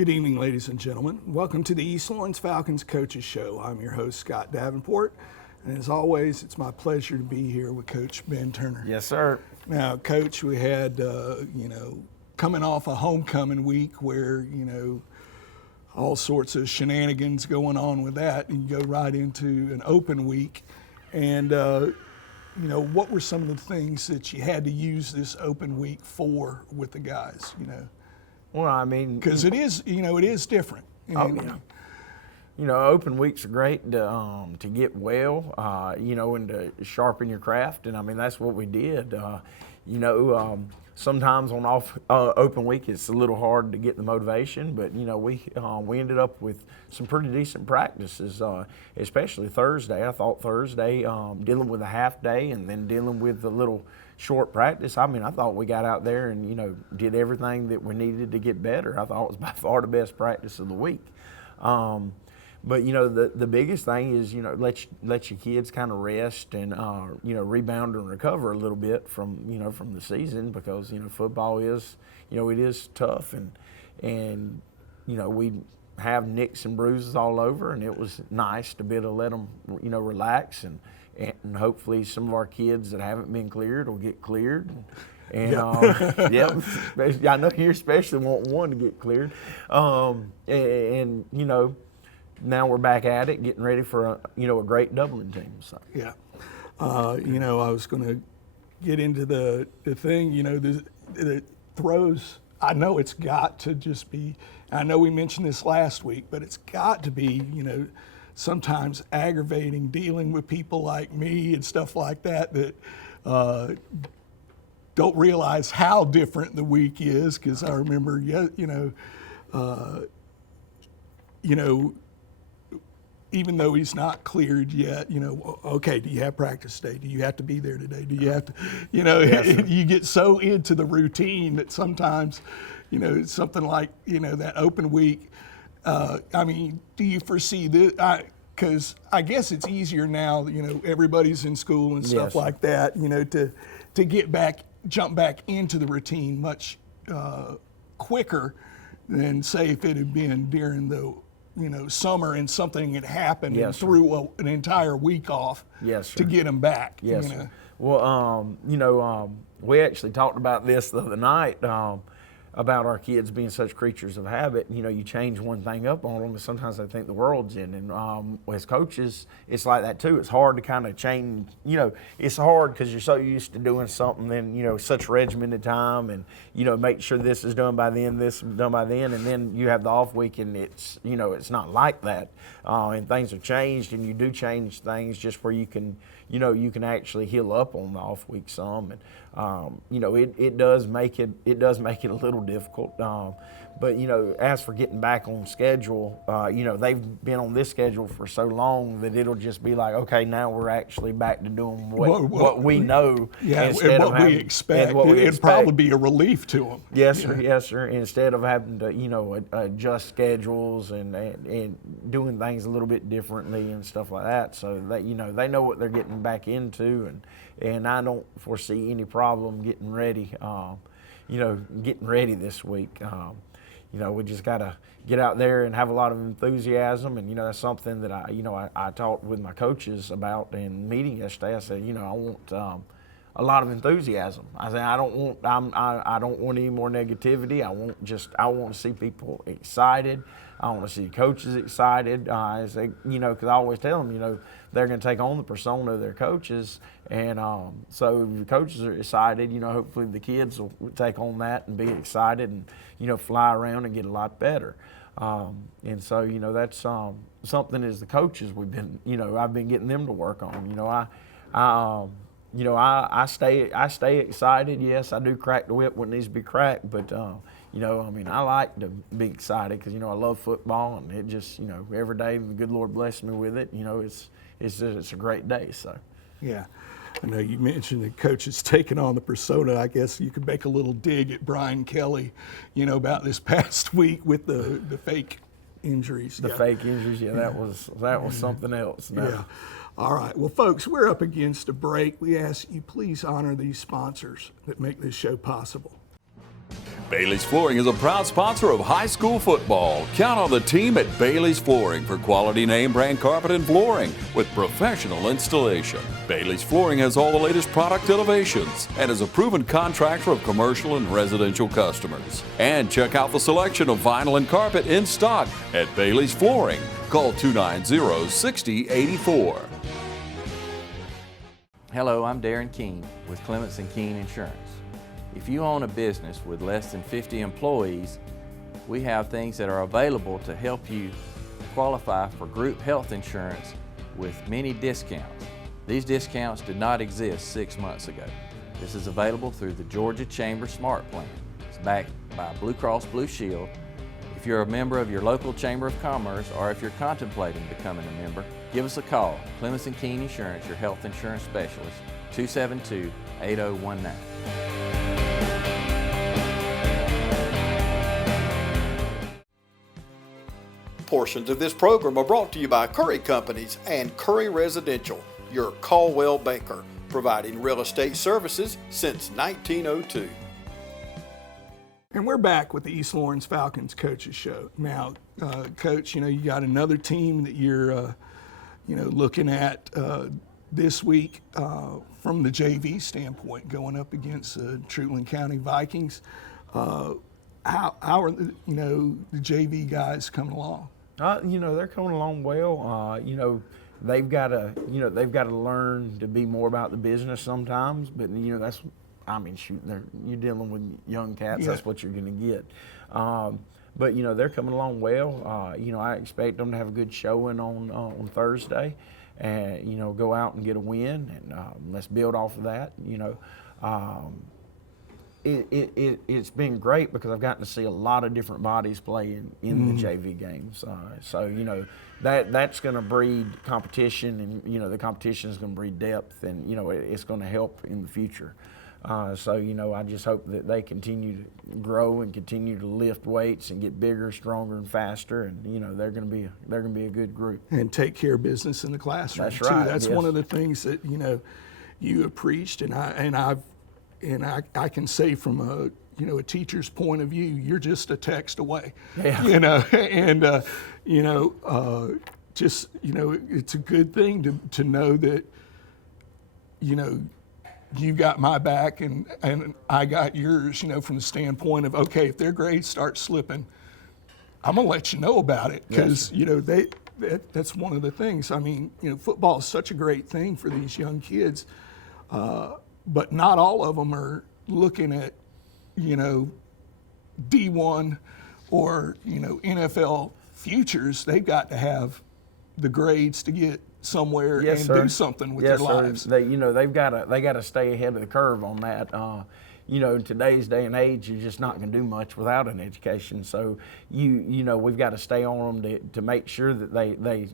Good evening, ladies and gentlemen. Welcome to the East Lawrence Falcons Coaches Show. I'm your host, Scott Davenport, and as always, it's my pleasure to be here with Coach Ben Turner. Yes, sir. Now, Coach, we had, coming off a homecoming week where, all sorts of shenanigans going on with that, and you go right into an open week. And, what were some of the things that you had to use this open week for with the guys, Well, I mean, because it is different. Open weeks are great to get well, and to sharpen your craft, and I mean that's what we did. Sometimes on open week it's a little hard to get the motivation, but we ended up with some pretty decent practices, especially Thursday. I thought Thursday, dealing with a half day and then dealing with the little short practice. I mean, I thought we got out there and did everything that we needed to get better. I thought it was by far the best practice of the week. But the biggest thing is let your kids kind of rest and rebound and recover a little bit from the season, because football is it is tough, and we have nicks and bruises all over, and it was nice to be able to let them relax, and hopefully some of our kids that haven't been cleared will get cleared. And I know you especially want one to get cleared, now we're back at it, getting ready for a great doubling team. So. Yeah, I was going to get into the thing. The throws. I know it's got to just be. I know we mentioned this last week, but it's got to be sometimes aggravating dealing with people like me and stuff like that don't realize how different the week is. Because I remember, even though he's not cleared yet, okay, do you have practice today? Do you have to be there today? Do you have to, Yes, you get so into the routine that sometimes, it's something like, that open week. Do you foresee this? Because I guess it's easier now, everybody's in school and stuff like that, to jump back into the routine much quicker than, say, if it had been during the summer and something had happened and threw an entire week off to get them back. Yes. Well, we actually talked about this the other night, about our kids being such creatures of habit. You change one thing up on them, and sometimes they think the world's in. And as coaches, it's like that too. It's hard to kind of change. It's hard because you're so used to doing something, then such regimented time, and make sure this is done by then, this is done by then, and then you have the off week, and it's it's not like that, and things have changed, and you do change things just where you can you can actually heal up on the off week some, and it does make it a little difficult. But as for getting back on schedule, they've been on this schedule for so long that it'll just be like, okay, now we're actually back to doing what we know. Yeah, and what we expect. It'd probably be a relief to them. Yes, sir. Yes, sir. Instead of having to adjust schedules and doing things a little bit differently and stuff like that, so that they know what they're getting back into, and I don't foresee any problem getting ready. Getting ready this week. We just got to get out there and have a lot of enthusiasm, and that's something that I talked with my coaches about in meeting yesterday. I said, I want a lot of enthusiasm. I said, I don't want any more negativity. I want to see people excited. I want to see coaches excited. I say, because I always tell them, they're going to take on the persona of their coaches, and so if the coaches are excited, hopefully the kids will take on that and be excited and fly around and get a lot better. And so that's something as the coaches we've been I've been getting them to work on. I stay excited. Yes, I do crack the whip when it needs to be cracked, but I like to be excited because I love football, and it just every day the good Lord bless me with it. It's a great day. So yeah. I know you mentioned the coaches taking on the persona. I guess you could make a little dig at Brian Kelly, about this past week with the fake injuries. The fake injuries, that was something else. No. Yeah. All right. Well, folks, we're up against a break. We ask you please honor these sponsors that make this show possible. Bailey's Flooring is a proud sponsor of high school football. Count on the team at Bailey's Flooring for quality name brand carpet and flooring with professional installation. Bailey's Flooring has all the latest product innovations and is a proven contractor of commercial and residential customers. And check out the selection of vinyl and carpet in stock at Bailey's Flooring. Call 290-6084. Hello, I'm Darren Keene with Clements & Keene Insurance. If you own a business with less than 50 employees, we have things that are available to help you qualify for group health insurance with many discounts. These discounts did not exist 6 months ago. This is available through the Georgia Chamber Smart Plan. It's backed by Blue Cross Blue Shield. If you're a member of your local Chamber of Commerce or if you're contemplating becoming a member, give us a call. Clements & Keene Insurance, your health insurance specialist, 272-8019. Portions of this program are brought to you by Curry Companies and Curry Residential, your Caldwell banker, providing real estate services since 1902. And we're back with the East Lawrence Falcons Coaches Show. Now, Coach, you got another team that you're, looking at this week from the JV standpoint, going up against Truitland County Vikings. How are the JV guys coming along? They're coming along well. They've got to learn to be more about the business sometimes. But you're dealing with young cats. Yeah. That's what you're going to get. But they're coming along well. I expect them to have a good showing on Thursday, and go out and get a win, and let's build off of that. It's been great because I've gotten to see a lot of different bodies play in the JV games. So that's going to breed competition, and the competition is going to breed depth, and it's going to help in the future. I just hope that they continue to grow and continue to lift weights and get bigger, stronger, and faster, and they're going to be a good group. And take care of business in the classroom. That's too. right. That's yes. one of the things that you have preached, and I can say from a teacher's point of view, you're just a text away. Yeah. It's a good thing to know that you got my back and I got yours. From the standpoint of, okay, if their grades start slipping, I'm gonna let you know about it, because that's one of the things. Football is such a great thing for these young kids. But not all of them are looking at, D1 or, NFL futures. They've got to have the grades to get somewhere do something with their lives. They got to stay ahead of the curve on that. In today's day and age, you're just not going to do much without an education. So we've got to stay on them to make sure that they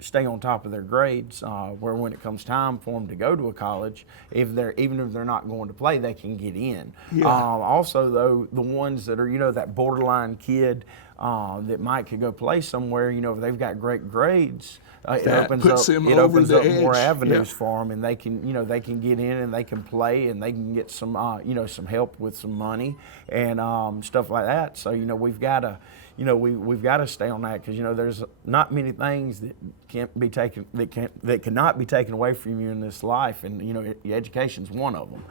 stay on top of their grades, where when it comes time for them to go to a college, even if they're not going to play, they can get in. Yeah. Also, though, the ones that are that borderline kid that might could go play somewhere, if they've got great grades, it opens up more avenues for them, and they can get in and they can play and they can get some some help with some money and stuff like that. So we've got to. We've got to stay on that, because there's not many things that can't be taken that cannot be taken away from you in this life, and education's one of them.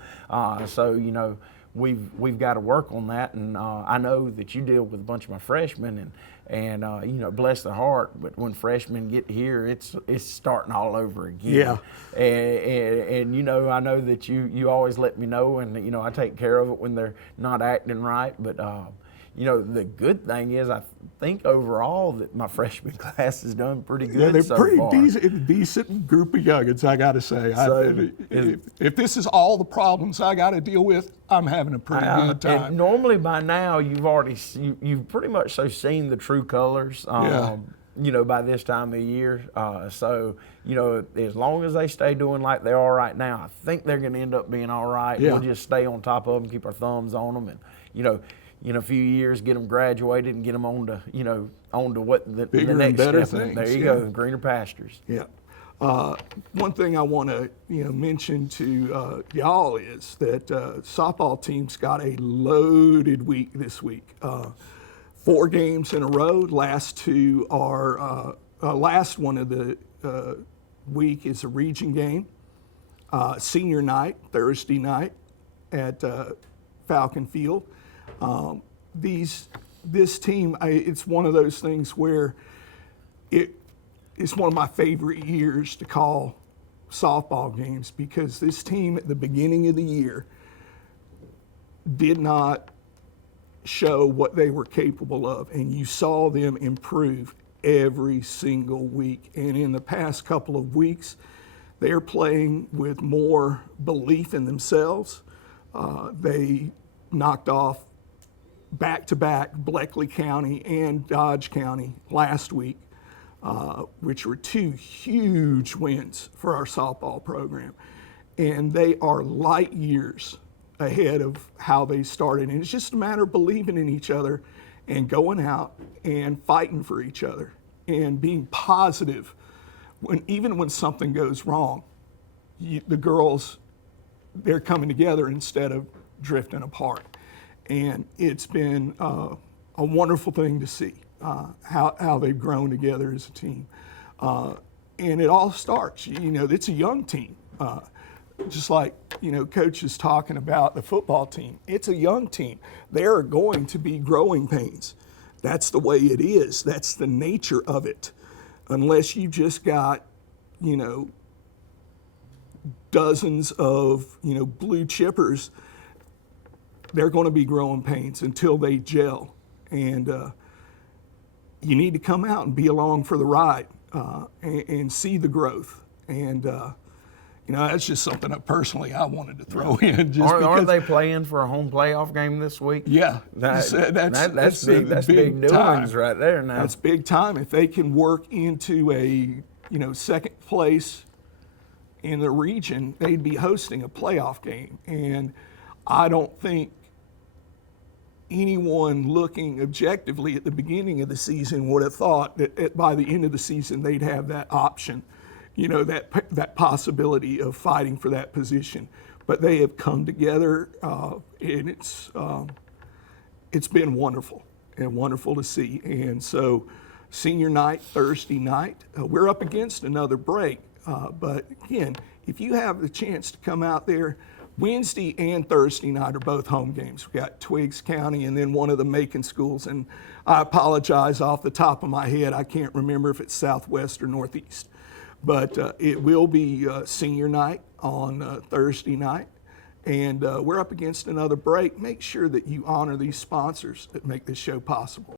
We've got to work on that, and I know that you deal with a bunch of my freshmen, and bless their heart, but when freshmen get here, it's starting all over again. Yeah. And I know that you always let me know, and I take care of it when they're not acting right, but. The good thing is, I think overall that my freshman class has done pretty good. Yeah, they're so pretty far. Decent group of youngins, I got to say. If this is all the problems I got to deal with, I'm having a pretty good time. And normally by now you've pretty much seen the true colors. By this time of year. As long as they stay doing like they are right now, I think they're going to end up being all right. Yeah. We'll just stay on top of them, keep our thumbs on them, and in a few years, get them graduated and get them on to what the next better step. things. There you go, greener pastures. Yeah. One thing I want to mention to y'all is that softball team's got a loaded week this week. 4 games in a row. Last two are last one of the week is a region game. Senior night, Thursday night at Falcon Field. This team, it's one of those things where it's one of my favorite years to call softball games, because this team at the beginning of the year did not show what they were capable of, and you saw them improve every single week. And in the past couple of weeks, they're playing with more belief in themselves. They knocked off back-to-back Bleckley County and Dodge County last week, which were 2 huge wins for our softball program. And they are light years ahead of how they started. And it's just a matter of believing in each other and going out and fighting for each other and being positive. Even when something goes wrong, the girls, they're coming together instead of drifting apart. And it's been a wonderful thing to see how they've grown together as a team. And it all starts, it's a young team. Just like, Coach is talking about the football team. It's a young team. There are going to be growing pains. That's the way it is. That's the nature of it. Unless you just got, dozens of, blue chippers, they're going to be growing pains until they gel. And you need to come out and be along for the ride and see the growth. And, that's just something that personally I wanted to throw in. Are they playing for a home playoff game this week? Yeah. That's big. That's big doings right there now. That's big time. If they can work into a, second place in the region, they'd be hosting a playoff game. And I don't think anyone looking objectively at the beginning of the season would have thought that by the end of the season they'd have that option, that possibility of fighting for that position. But they have come together, and it's been wonderful and wonderful to see. And so senior night, Thursday night, we're up against another break. But again, if you have the chance to come out there, Wednesday and Thursday night are both home games. We've got Twiggs County and then one of the Macon schools. And I apologize off the top of my head, I can't remember if it's Southwest or Northeast. But it will be senior night on Thursday night. And we're up against another break. Make sure that you honor these sponsors that make this show possible.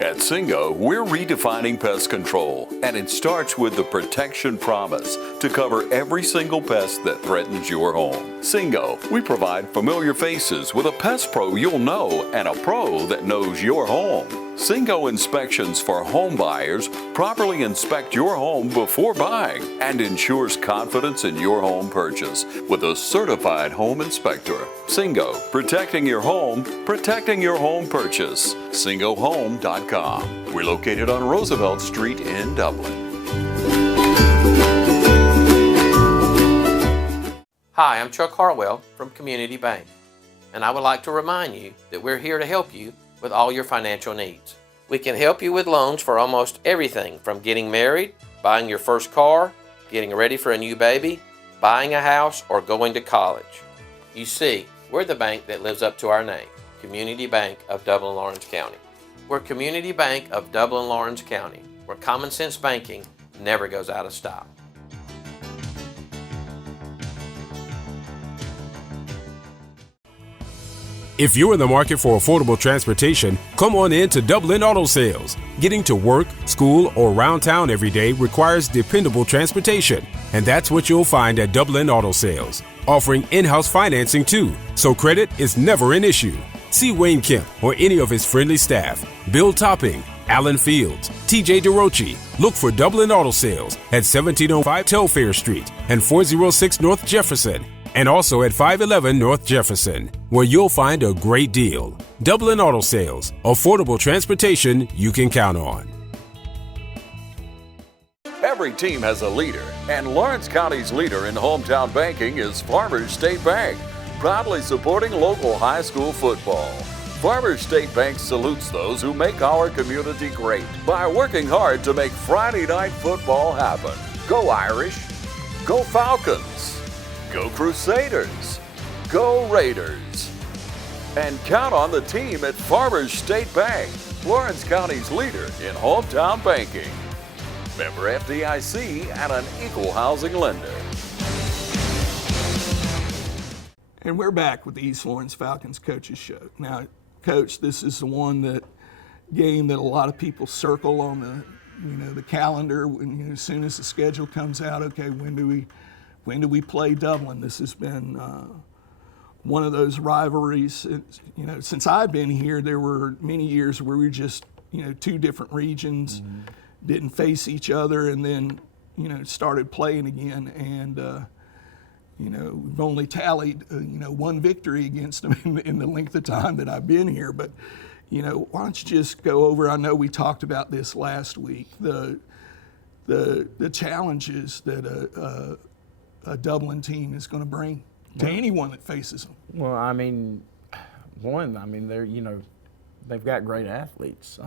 At Singo, we're redefining pest control, and it starts with the Protection Promise to cover every single pest that threatens your home. Singo, we provide familiar faces with a pest pro you'll know and a pro that knows your home. Singo inspections for home buyers properly inspect your home before buying and ensures confidence in your home purchase with a certified home inspector. Singo, protecting your home purchase. SingoHome.com. We're located on Roosevelt Street in Dublin. Hi, I'm Chuck Harwell from Community Bank, and I would like to remind you that we're here to help you with all your financial needs. We can help you with loans for almost everything from getting married, buying your first car, getting ready for a new baby, buying a house, or going to college. You see, we're the bank that lives up to our name, Community Bank of Dublin-Lawrence County. We're Community Bank of Dublin-Lawrence County, where common sense banking never goes out of style. If you're in the market for affordable transportation, come on in to Dublin Auto Sales. Getting to work, school, or around town every day requires dependable transportation. And that's what you'll find at Dublin Auto Sales. Offering in-house financing too, so credit is never an issue. See Wayne Kemp or any of his friendly staff. Bill Topping, Alan Fields, TJ DeRochi. Look for Dublin Auto Sales at 1705 Telfair Street and 406 North Jefferson. And also at 511 North Jefferson, where you'll find a great deal. Dublin Auto Sales, affordable transportation you can count on. Every team has a leader, and Lawrence County's leader in hometown banking is Farmers State Bank, proudly supporting local high school football. Farmers State Bank salutes those who make our community great by working hard to make Friday night football happen. Go Irish! Go Falcons! Go Crusaders! Go Raiders! And count on the team at Farmers State Bank, Lawrence County's leader in hometown banking. Member FDIC and an equal housing lender. And we're back with the East Lawrence Falcons Coaches Show. Now, Coach, this is the game that a lot of people circle on the calendar when, as soon as the schedule comes out. Okay, when do we play Dublin? This has been one of those rivalries. Since I've been here, there were many years where we were just two different regions, didn't face each other, and then started playing again. And we've only tallied one victory against them in the length of time that I've been here. But why don't you just go over? I know we talked about this last week. The challenges that a Dublin team is going to bring to anyone that faces them. Well, I mean, they're they've got great athletes.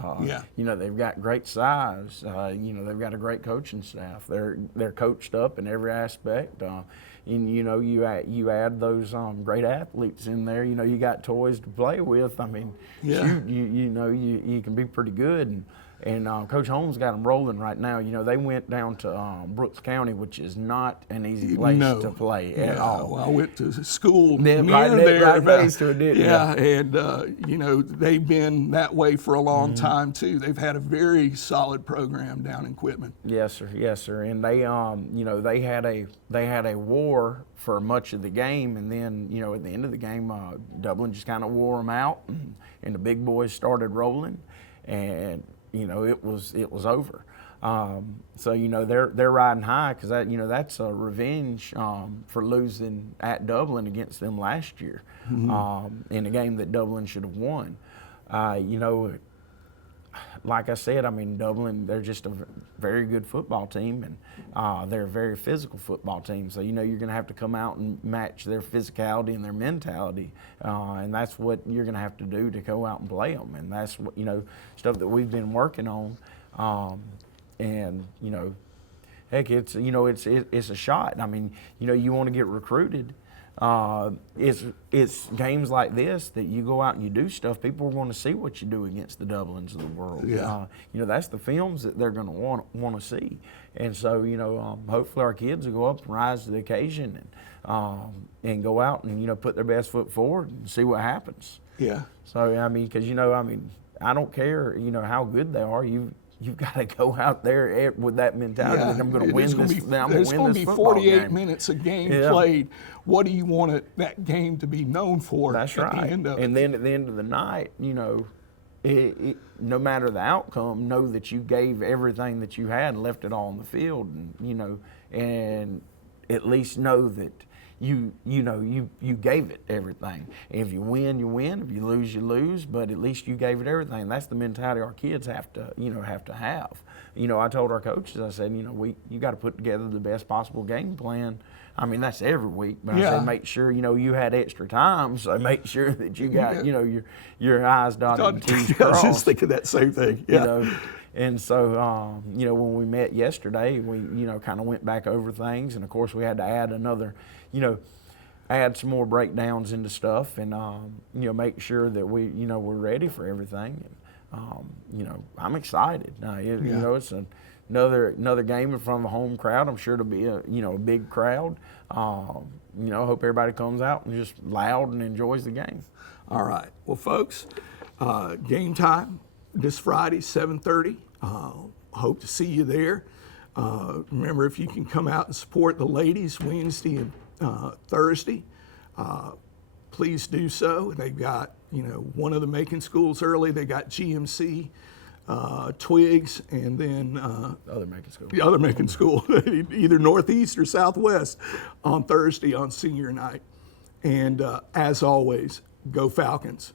They've got great size. They've got a great coaching staff. They're coached up in every aspect. And you add those great athletes in there. You got toys to play with. I mean, shoot, you can be pretty good. And Coach Holmes got them rolling right now. They went down to Brooks County, which is not an easy place to play at all. Well, I went to school near there. Next to it, and they've been that way for a long time too. They've had a very solid program down in Quitman. Yes, sir. And they, they had a war for much of the game, and then at the end of the game, Dublin just kind of wore them out, and the big boys started rolling, and it was over. So they're riding high because that's a revenge for losing at Dublin against them last year in a game that Dublin should have won. Like I said, Dublin, they're just a very good football team, and they're a very physical football team. So, you're going to have to come out and match their physicality and their mentality. And that's what you're going to have to do to go out and play them. And that's what, stuff that we've been working on. Heck, it's a shot. You want to get recruited. It's games like this that you go out and you do stuff. People are going to see what you do against the Dublins of the world. Yeah. That's the films that they're going to want to see. And so, hopefully our kids will go up and rise to the occasion and go out and put their best foot forward and see what happens. Yeah. So because I don't care how good they are. You've got to go out there with that mentality that I'm going to win this. There's going to be 48 minutes of game played. What do you want that game to be known for? That's at right. The end of it? And then at the end of the night, no matter the outcome, know that you gave everything that you had and left it all on the field, and at least know that you gave it everything. If you win, you win. If you lose, you lose. But at least you gave it everything. That's the mentality our kids have to have. I told our coaches, I said, you got to put together the best possible game plan. That's every week. But I said, make sure you had extra time. So make sure that you got your I's dotted and T's crossed. I was just thinking that same thing. Yeah. And so, when we met yesterday, we, kind of went back over things. And, of course, we had to add another, add some more breakdowns into stuff and, make sure that we're ready for everything. And, I'm excited. It's another game in front of a home crowd. I'm sure it'll be a big crowd. Hope everybody comes out and just loud and enjoys the game. All right. Well, folks, game time this Friday, 7:30. Hope to see you there. Remember, if you can come out and support the ladies Wednesday and Thursday, please do so. They've got, one of the making schools early. They got GMC, Twigs, and then the other making school, either Northeast or Southwest, on Thursday on senior night. And as always, go Falcons.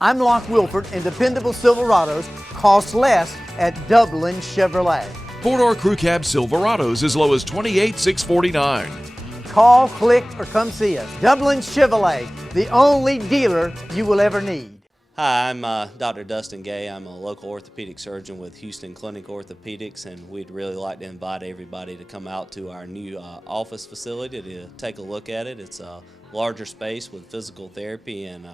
I'm Locke Wilford, and dependable Silverados cost less at Dublin Chevrolet. Four-door crew cab Silverados as low as $28,649. Call, click, or come see us. Dublin Chevrolet, the only dealer you will ever need. Hi, I'm Dr. Dustin Gay. I'm a local orthopedic surgeon with Houston Clinic Orthopedics, and we'd really like to invite everybody to come out to our new office facility to take a look at it. It's a larger space with physical therapy, and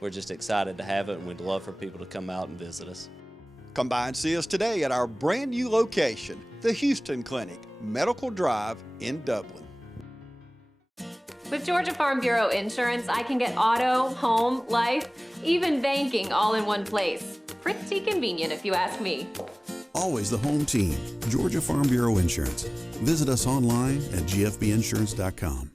we're just excited to have it, and we'd love for people to come out and visit us. Come by and see us today at our brand new location, the Houston Clinic, Medical Drive in Dublin. With Georgia Farm Bureau Insurance, I can get auto, home, life, even banking all in one place. Pretty convenient if you ask me. Always the home team, Georgia Farm Bureau Insurance. Visit us online at gfbinsurance.com.